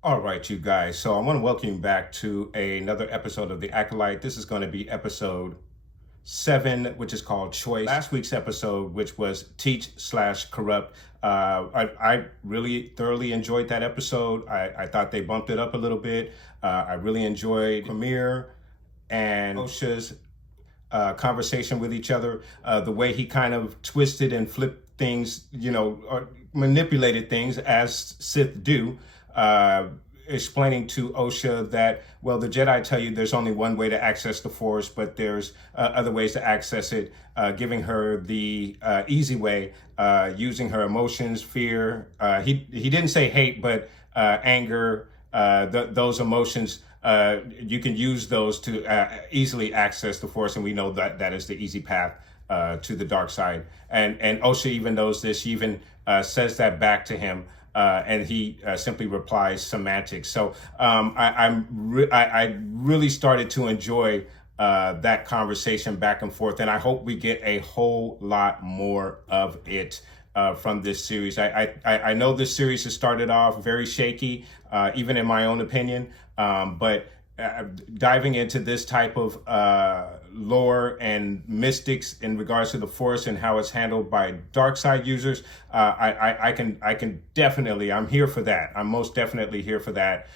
All right, you guys. So I want to welcome you back to another episode of The Acolyte. This is going to be episode 7, which is called Choice. Last week's episode, which was Teach slash Corrupt. I really thoroughly enjoyed that episode. I thought they bumped it up a little bit. I really enjoyed Premier and Osha's conversation with each other. The way he kind of twisted and flipped things, or manipulated things as Sith do. Explaining to Osha that, well, the Jedi tell you there's only one way to access the Force, but there's other ways to access it, giving her the easy way, using her emotions, fear. He didn't say hate, but anger, those emotions, you can use those to easily access the Force, and we know that that is the easy path to the dark side. And Osha even knows this. She even says that back to him. And he simply replies semantics. So I really started to enjoy that conversation back and forth, and I hope we get a whole lot more of it from this series. I know this series has started off very shaky, even in my own opinion, but diving into this type of lore and mystics in regards to the Force and how it's handled by dark side users, I can definitely, I'm here for that. I'm most definitely here for that.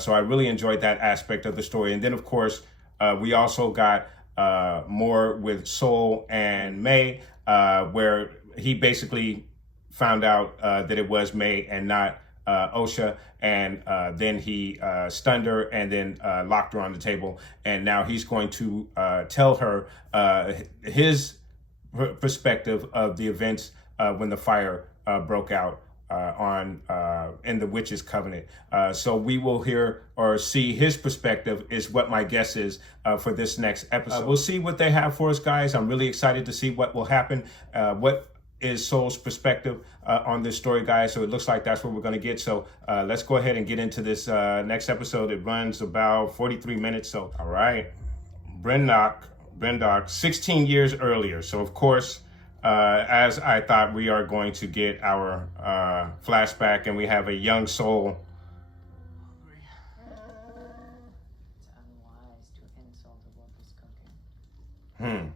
So I really enjoyed that aspect of the story. And then, of course, we also got more with Soul and May, where he basically found out that it was May and not Osha, and then he stunned her and then locked her on the table, and now he's going to tell her his perspective of the events when the fire broke out in the Witches' Covenant. So we will hear or see his perspective is what my guess is for this next episode. We'll see what they have for us, guys. I'm really excited to see what will happen. What is Soul's perspective on this story, guys? So it looks like that's what we're going to get. So let's go ahead and get into this next episode. It runs about 43 minutes. So, all right. Brendok, 16 years earlier. So, of course, as I thought, we are going to get our flashback, and we have a young Soul. It's unwise to insult the worker's cooking.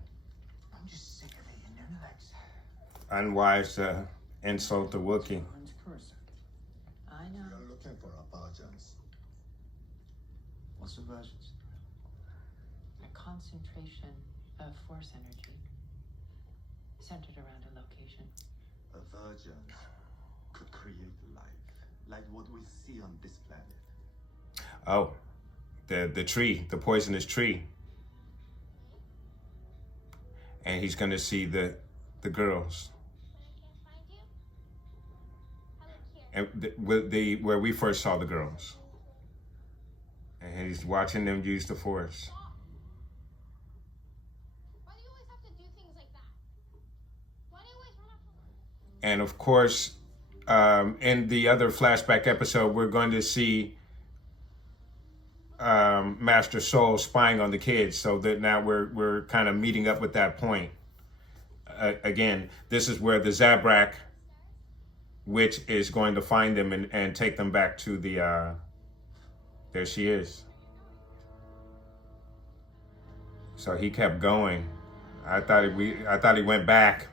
I'm just sick of eating new legs. Unwise to insult the Wookiee. I know. You're looking for a virgins. What's the virgins? A concentration of force energy centered around a location. A virgin could create life, like what we see on this planet. Oh, the tree, the poisonous tree. And he's going to see the girls. And where we first saw the girls. And he's watching them use the Force. Why do you always have to do things like that? Why do you always run off the And of course, in the other flashback episode, we're going to see Master Soul spying on the kids. So that now we're kind of meeting up with that point. Again, this is where the Zabrak witch is going to find them and take them back to the, there she is. So he kept going. I thought he went back.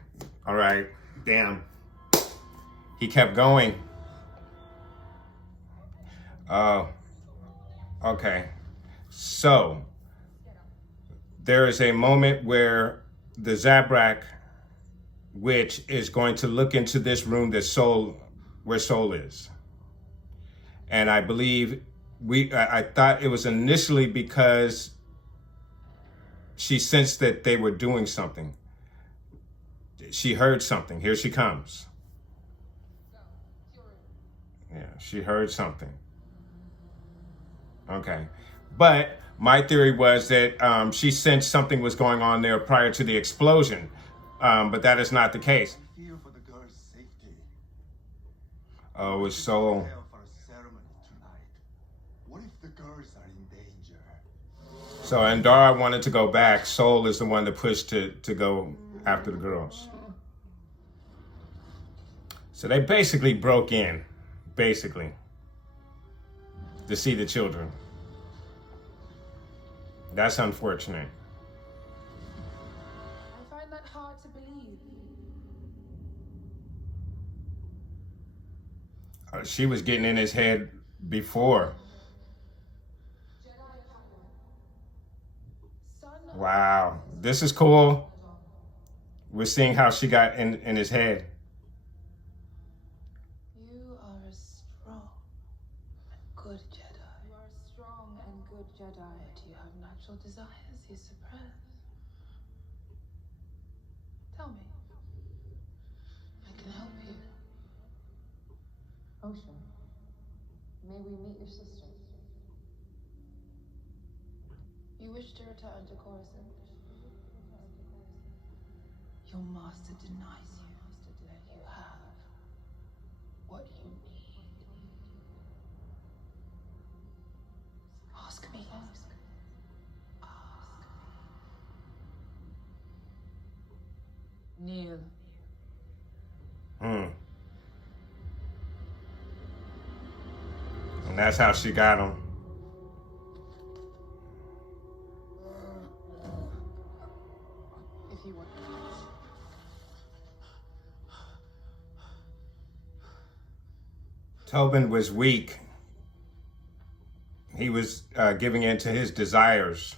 All right, damn. He kept going. Oh, okay. So there is a moment where the Zabrak witch is going to look into this room where Soul is. And I believe I thought it was initially because she sensed that they were doing something. She heard something. Here she comes. Yeah, she heard something. Okay. But my theory was that she sensed something was going on there prior to the explosion. But that is not the case. I fear for the girl's safety. Oh, it's We should so... prepare for a ceremony tonight. What if the girls are in danger? So Andara wanted to go back. Soul is the one that pushed to go after the girls. So they basically broke in, basically, to see the children. That's unfortunate. I find that hard to believe. She was getting in his head before. Wow, this is cool. We're seeing how she got in his head. You are a strong and good Jedi. You are a strong and good Jedi. Do you have natural desires you suppress? Tell me. I can help you. Ocean, may we meet your sister? You wish to return to Coruscant? Your master denies you. Then you have what you need. Ask me. Ask me. Neil. And that's how she got him. If you want. Tobin was weak. He was giving in to his desires.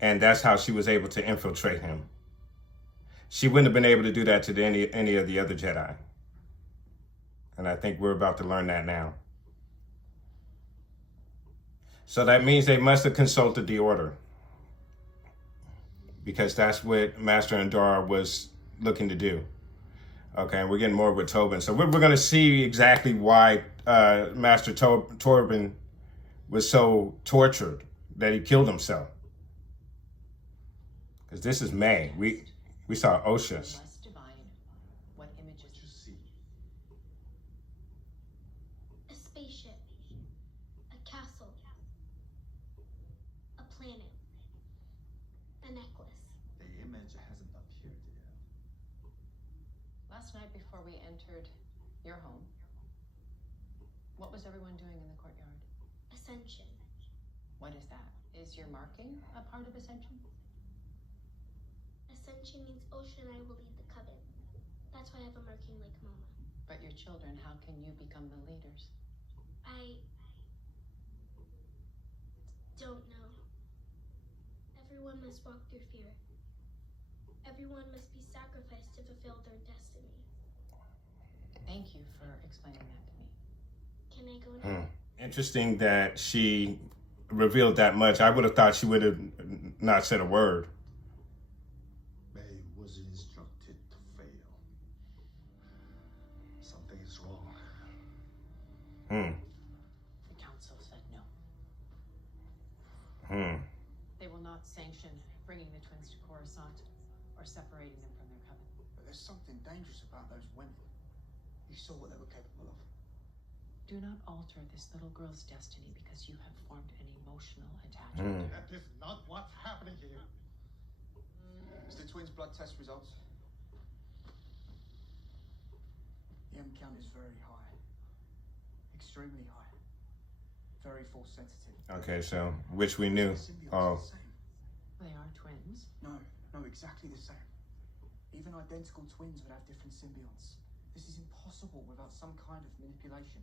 And that's how she was able to infiltrate him. She wouldn't have been able to do that to any of the other Jedi. And I think we're about to learn that now. So that means they must have consulted the Order. Because that's what Master Andara was looking to do. Okay, and we're getting more with Tobin. So we're going to see exactly why Master Tobin was so tortured that he killed himself. Because this is May. We saw Osha's. Must divine what images You see, A spaceship. A castle. A planet. A necklace. the image hasn't appeared yet. Last night before we entered your home, what was everyone doing in the courtyard? Ascension. What is that? Is your marking a part of Ascension? Ascension means Ocean and I will lead the coven. That's why I have a marking like Mama. But your children, how can you become the leaders? I don't know. Everyone must walk through fear. Everyone must be sacrificed to fulfill their destiny. Thank you for explaining that to me. Can I go now? Interesting that she revealed that much. I would have thought she would have not said a word. May was instructed to fail. Something is wrong. The council said no. They will not sanction bringing the twins to Coruscant or separating them from their coven. But there's something dangerous about those women. You saw what they were capable of. Do not alter this little girl's destiny because you have formed an emotional attachment. That is not what's happening here. Is the twins' blood test results? The M count is very high. Extremely high. Very force sensitive. Okay, so, which we knew. Symbiotes Oh, are the same. They are twins. No, exactly the same. Even identical twins would have different symbionts. This is impossible without some kind of manipulation.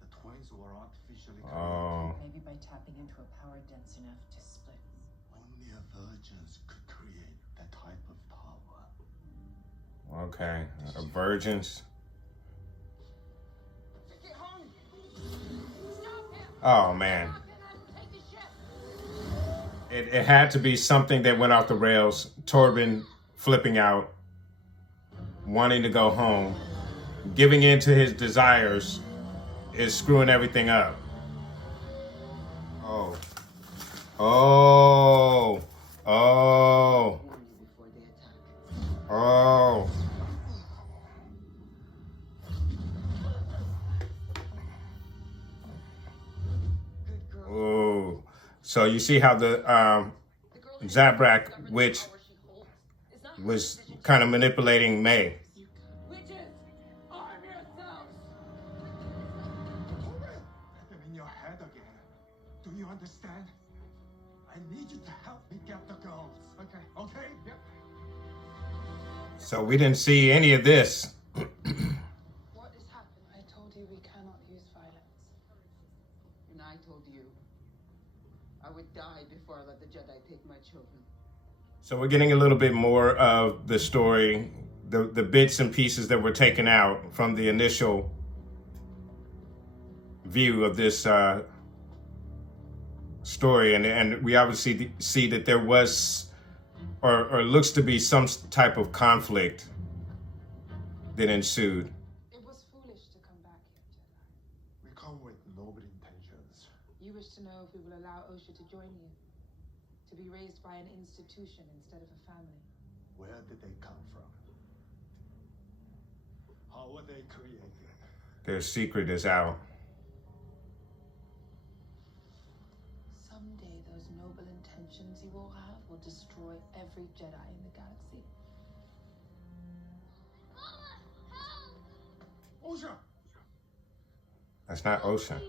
The twins were artificially created. oh, Maybe by tapping into a power dense enough to split. Only a virgins could create that type of power. okay. Virgins. Get home! Oh, man. It had to be something that went off the rails. Torben flipping out, wanting to go home, giving in to his desires is screwing everything up. Oh. Oh. Oh. Warn you before they attack. Oh. Good girl. Oh. So you see how the Zabrak witch was kind of manipulating May. Witches, arm yourselves. I'm in your head again. Do you understand? I need you to help me get the girls. Okay. Okay? Yep. So we didn't see any of this. What is happening? I told you we cannot use violence. And I told you I would die before I let the Jedi take my children. So we're getting a little bit more of the story, the bits and pieces that were taken out from the initial view of this story, and we obviously see that there was, or looks to be, some type of conflict that ensued. It was foolish to come back here, Jedi. We come with noble intentions. You wish to know if we will allow Osha to join you, to be raised by an institution instead of a family. Where did they come from? How were they created? Their secret is out. Someday those noble intentions you all have will destroy every Jedi in the galaxy. Osha! That's not Ocean.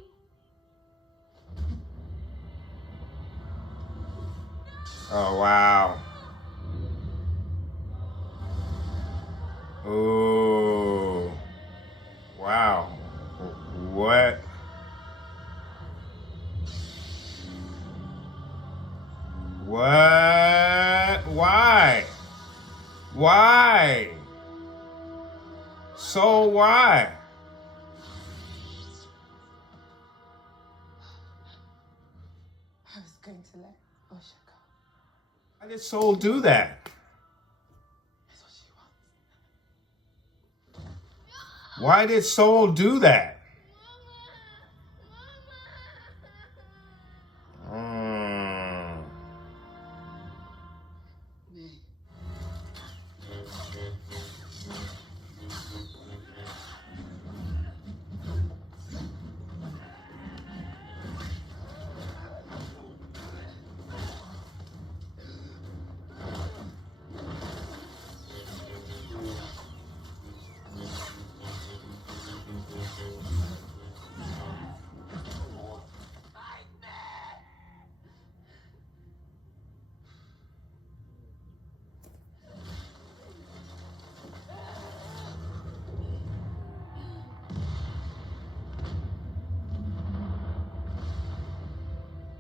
Oh, wow. Ooh. Wow. What? What? Why? Why? So why? I was going to let Osha go. Why did Soul do that? That's what she wants. Why did Soul do that? Mm. May.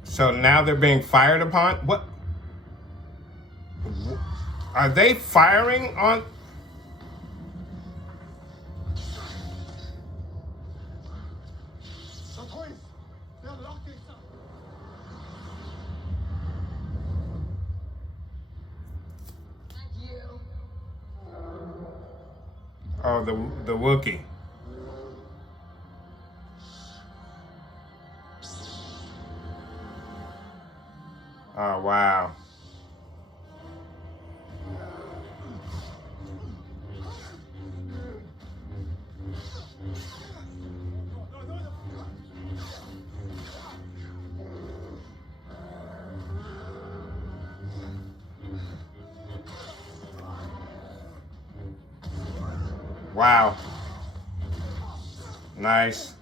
So now they're being fired upon? What? Are they firing on? The twins! They're locked inside! Thank you. Oh, the Wookiee. Oh, wow. Wow. Nice.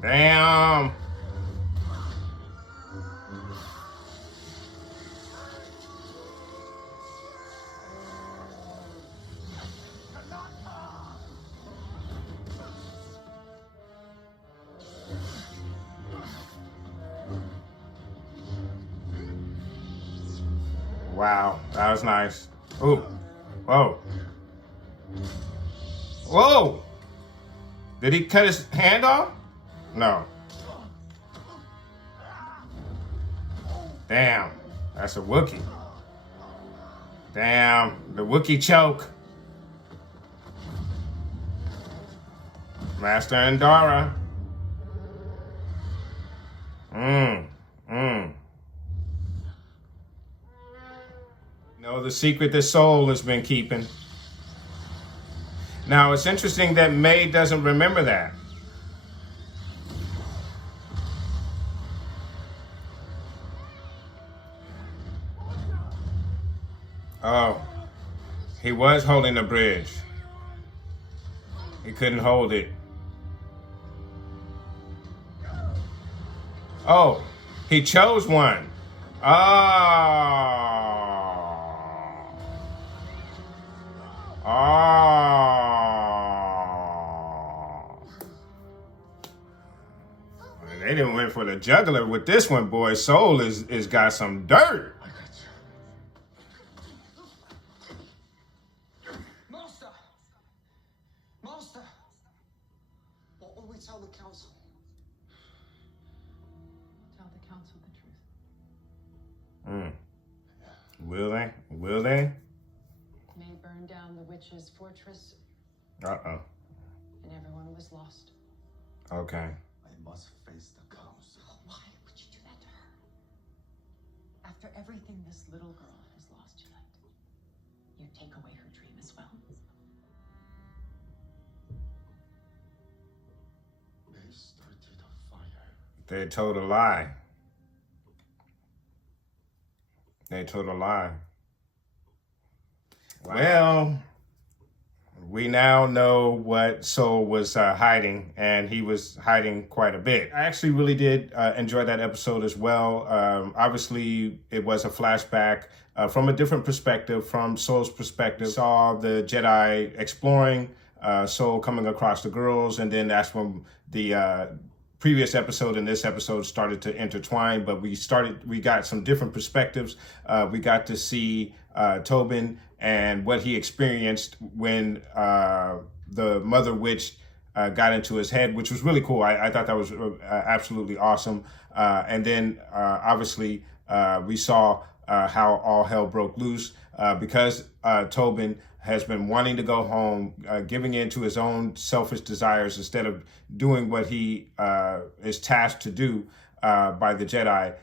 Damn. Wow, that was nice. Ooh. Whoa. Whoa. Did he cut his hand off? No. Damn. That's a Wookiee. Damn. The Wookiee choke. Master and Dara. Know the secret that Soul has been keeping. Now, it's interesting that May doesn't remember that. Oh, he was holding the bridge. He couldn't hold it. Oh, he chose one. Oh. Oh. They didn't went for the juggler with this one, boy. Soul is got some dirt. I got you. Master! Master! What will we tell the council? Tell the council the truth. Will they? Will they? May burned down the witch's fortress, Uh-oh. and everyone was lost. Okay. I must face the council. Why would you do that to her? After everything this little girl has lost tonight, you take away her dream as well. They started a fire. They told a lie. They told a lie. Well, we now know what Soul was hiding, and he was hiding quite a bit. I actually really did enjoy that episode as well. Obviously, it was a flashback from a different perspective, from Soul's perspective. We saw the Jedi exploring, Soul coming across the girls, and then that's when the previous episode and this episode started to intertwine, but we got some different perspectives. We got to see Tobin and what he experienced when the Mother Witch got into his head, which was really cool. I thought that was absolutely awesome. And then obviously we saw how all hell broke loose because Tobin has been wanting to go home, giving in to his own selfish desires instead of doing what he is tasked to do by the Jedi.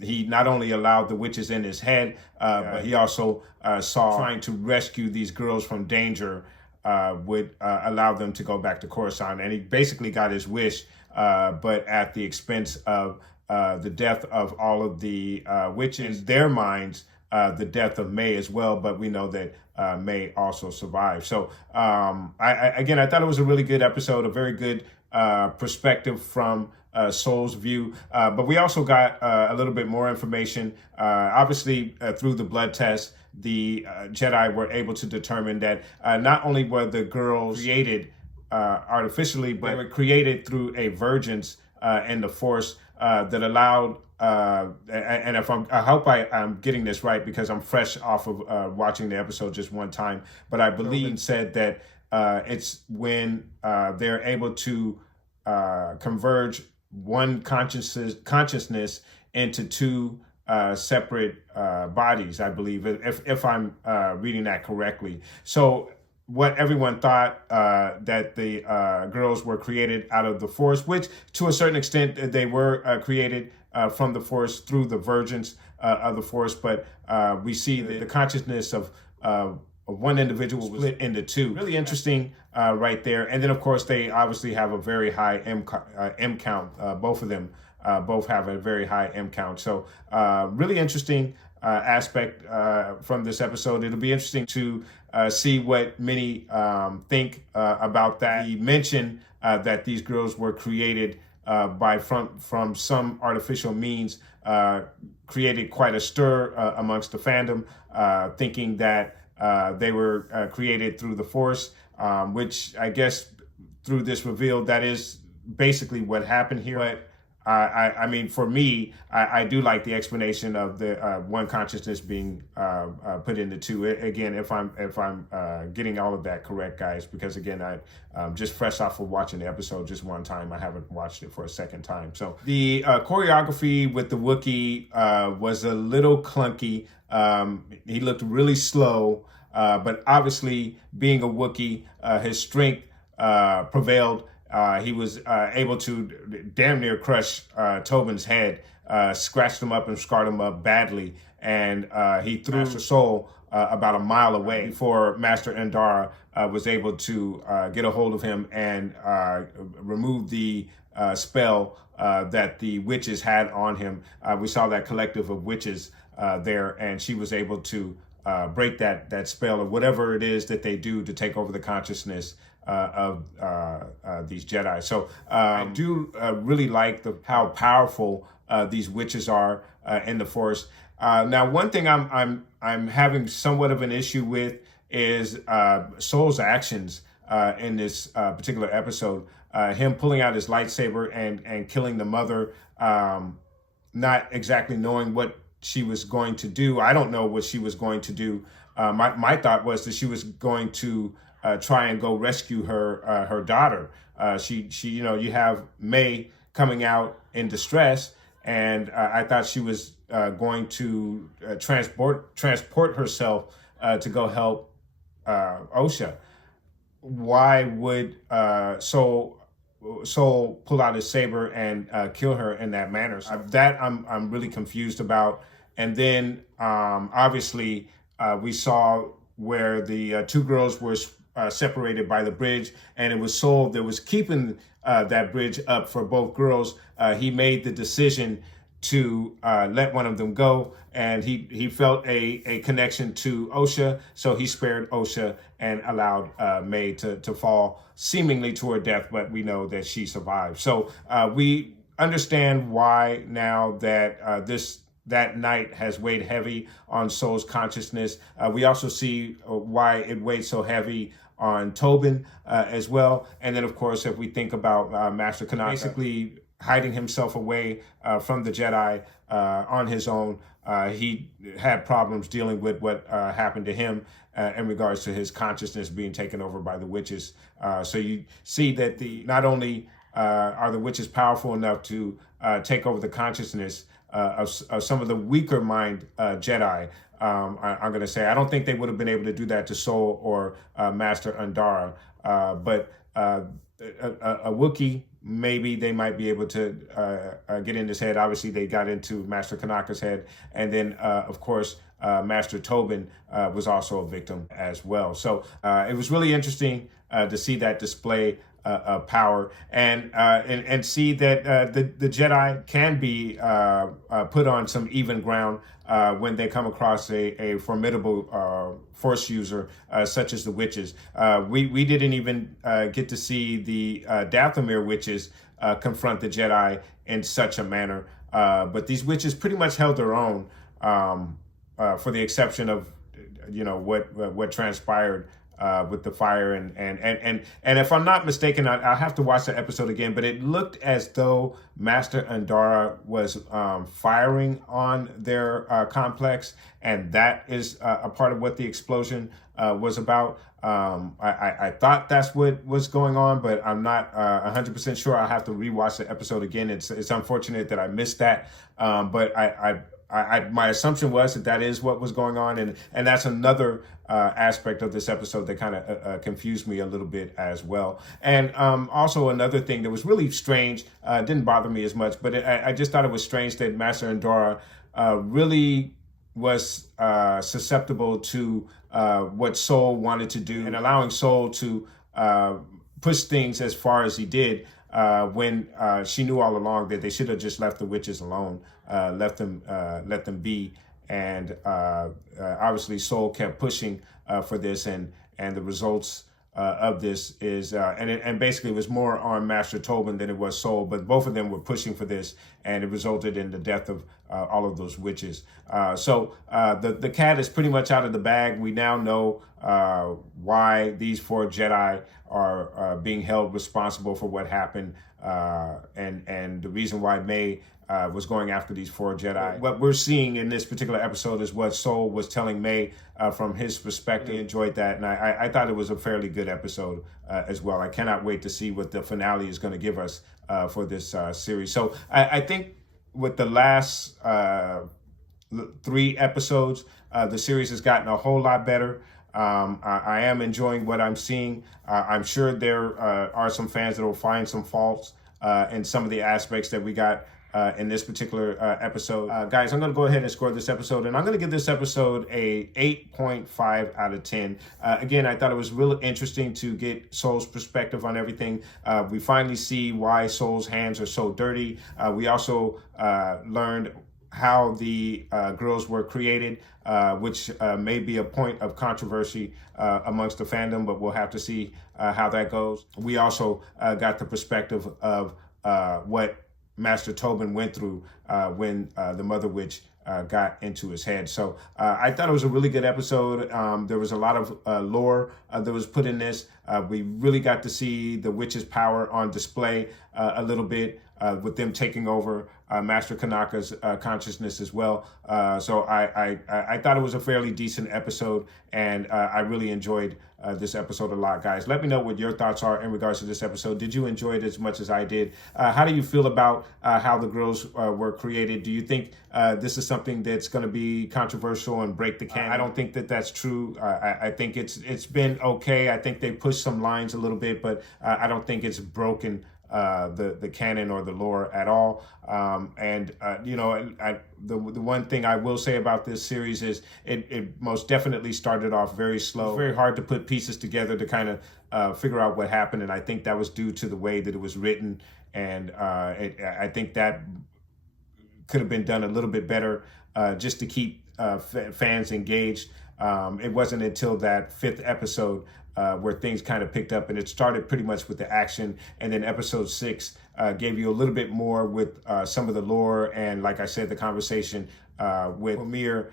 He not only allowed the witches in his head, but he also saw trying to rescue these girls from danger would allow them to go back to Coruscant. And he basically got his wish, but at the expense of the death of all of the witches. In their minds, the death of May as well, but we know that May also survived. So I thought it was a really good episode, a very good perspective from Soul's view, but we also got a little bit more information. Obviously, through the blood test, the Jedi were able to determine that not only were the girls created artificially, but they were created through a vergence in the Force that allowed. And I hope I'm getting this right because I'm fresh off of watching the episode just one time, but I believe said that it's when they're able to converge one consciousness into two separate bodies, I believe, if I'm reading that correctly. So what everyone thought that the girls were created out of the Force, which to a certain extent they were created from the Force through the vergence of the Force, but we see the consciousness of one individual was split into two. Really interesting right there. And then, of course, they obviously have a very high M count. Both of them both have a very high M count. So really interesting aspect from this episode. It'll be interesting to see what many think about that. He mentioned that these girls were created from some artificial means, created quite a stir amongst the fandom, thinking that they were created through the Force, which I guess through this reveal, that is basically what happened here. But I mean, for me, I do like the explanation of the one consciousness being put into two. Again, if I'm getting all of that correct, guys, because again, I just fresh off of watching the episode just one time. I haven't watched it for a second time. So the choreography with the Wookiee was a little clunky. He looked really slow, but obviously being a Wookiee, his strength prevailed. He was able to damn near crush Tobin's head, scratched him up and scarred him up badly, and he threw Master Soul about a mile away before Master Endara was able to get a hold of him and remove the spell that the witches had on him. We saw that collective of witches there, and she was able to break that spell or whatever it is that they do to take over the consciousness of these Jedi. So I do really like how powerful these witches are in the Force. Now, one thing I'm having somewhat of an issue with is Soul's actions in this particular episode. Him pulling out his lightsaber and killing the mother, not exactly knowing what she was going to do. I don't know what she was going to do. My thought was that she was going to try and go rescue her daughter. She you have May coming out in distress, and I thought she was going to transport herself to go help Osha. Why would Soul pull out his saber and kill her in that manner? That I'm really confused about. And then obviously we saw where the two girls were separated by the bridge, and it was Soul that was keeping that bridge up for both girls. He made the decision to let one of them go, and he felt a connection to Osha, so he spared Osha and allowed May to fall seemingly to her death, but we know that she survived. So we understand why now that that night has weighed heavy on Soul's consciousness. We also see why it weighed so heavy on Tobin as well. And then, of course, if we think about Master Kanaka basically hiding himself away from the Jedi on his own, he had problems dealing with what happened to him in regards to his consciousness being taken over by the witches. So you see that not only are the witches powerful enough to take over the consciousness of some of the weaker mind Jedi, I'm going to say. I don't think they would have been able to do that to Soul or Master Undara, but a Wookiee, maybe they might be able to get in his head. Obviously, they got into Master Kanaka's head. And then, of course, Master Tobin was also a victim as well. So it was really interesting to see that display power and see that the Jedi can be put on some even ground when they come across a formidable Force user such as the witches. We didn't even get to see the Dathomir witches confront the Jedi in such a manner, but these witches pretty much held their own, for the exception of what transpired with the fire and if I'm not mistaken, I'll have to watch the episode again, but it looked as though Master Undara was firing on their complex, and that is a part of what the explosion was about. I thought that's what was going on, but I'm not 100% sure. I'll have to rewatch the episode again. It's unfortunate that I missed that, but my assumption was that is what was going on, and that's another aspect of this episode that kind of confused me a little bit as well. And also another thing that was really strange, didn't bother me as much, but I just thought it was strange that Master Endora really was susceptible to what Soul wanted to do, and allowing Soul to push things as far as he did, when she knew all along that they should have just left the witches alone, let them be. And obviously Soul kept pushing for this, and the results of this is and basically it was more on Master Tobin than it was Soul, but both of them were pushing for this, and it resulted in the death of all of those witches. So the cat is pretty much out of the bag. We now know why these 4 Jedi are being held responsible for what happened, and the reason why May was going after these 4 Jedi. What we're seeing in this particular episode is what Soul was telling May from his perspective. I enjoyed that, and I thought it was a fairly good episode as well. I cannot wait to see what the finale is going to give us for this series. So I think with the last 3 episodes, the series has gotten a whole lot better. I am enjoying what I'm seeing. I'm sure there are some fans that will find some faults in some of the aspects that we got in this particular episode. Guys, I'm going to go ahead and score this episode, and I'm going to give this episode a 8.5 out of 10. Again, I thought it was really interesting to get Soul's perspective on everything. We finally see why Soul's hands are so dirty. We also learned how the girls were created, which may be a point of controversy amongst the fandom, but we'll have to see how that goes. We also got the perspective of what Master Tobin went through when the Mother Witch got into his head. So I thought it was a really good episode. There was a lot of lore that was put in this. We really got to see the witch's power on display a little bit with them taking over Master Kanaka's consciousness as well. So I thought it was a fairly decent episode, and I really enjoyed this episode a lot, guys. Let me know what your thoughts are in regards to this episode. Did you enjoy it as much as I did? How do you feel about how the girls were created? Do you think this is something that's going to be controversial and break the canon? I don't think that that's true. I think it's been okay. I think they pushed some lines a little bit, but I don't think it's broken the canon or the lore at all. You know, the one thing I will say about this series is it most definitely started off very slow. It's very hard to put pieces together to kind of figure out what happened, and I think that was due to the way that it was written, and I think that could have been done a little bit better just to keep fans engaged. It wasn't until that 5th episode where things kind of picked up, and it started pretty much with the action, and then episode 6 gave you a little bit more with some of the lore, and like I said, the conversation with Amir,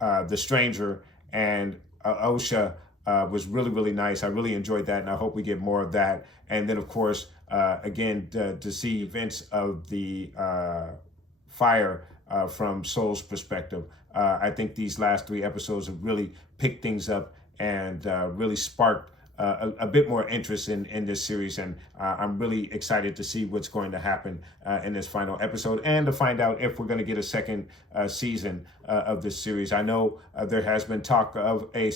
the stranger, and Osha was really, really nice. I really enjoyed that, and I hope we get more of that. And then, of course, again, to see events of the fire from Soul's perspective. I think these last 3 episodes have really picked things up and really sparked a bit more interest in this series, and I'm really excited to see what's going to happen in this final episode, and to find out if we're going to get a second season of this series. I know there has been talk of a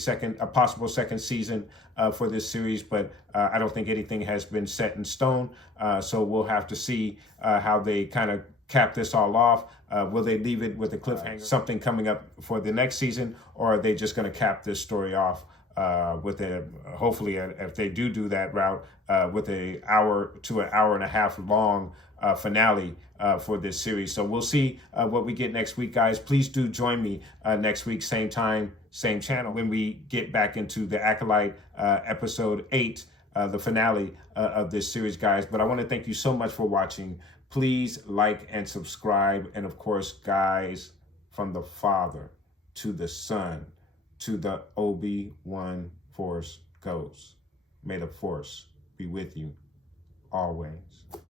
possible second season for this series, but I don't think anything has been set in stone. So we'll have to see how they kind of cap this all off. Will they leave it with a cliffhanger, something coming up for the next season, or are they just going to cap this story off with hopefully, if they do that route, with an hour to an hour and a half long finale for this series. So we'll see what we get next week, guys. Please do join me next week, same time, same channel, when we get back into The Acolyte episode 8, the finale of this series, guys. But I want to thank you so much for watching. Please like and subscribe. And of course, guys, from the Father to the Son to the Obi-Wan Force Ghost, may the Force be with you always.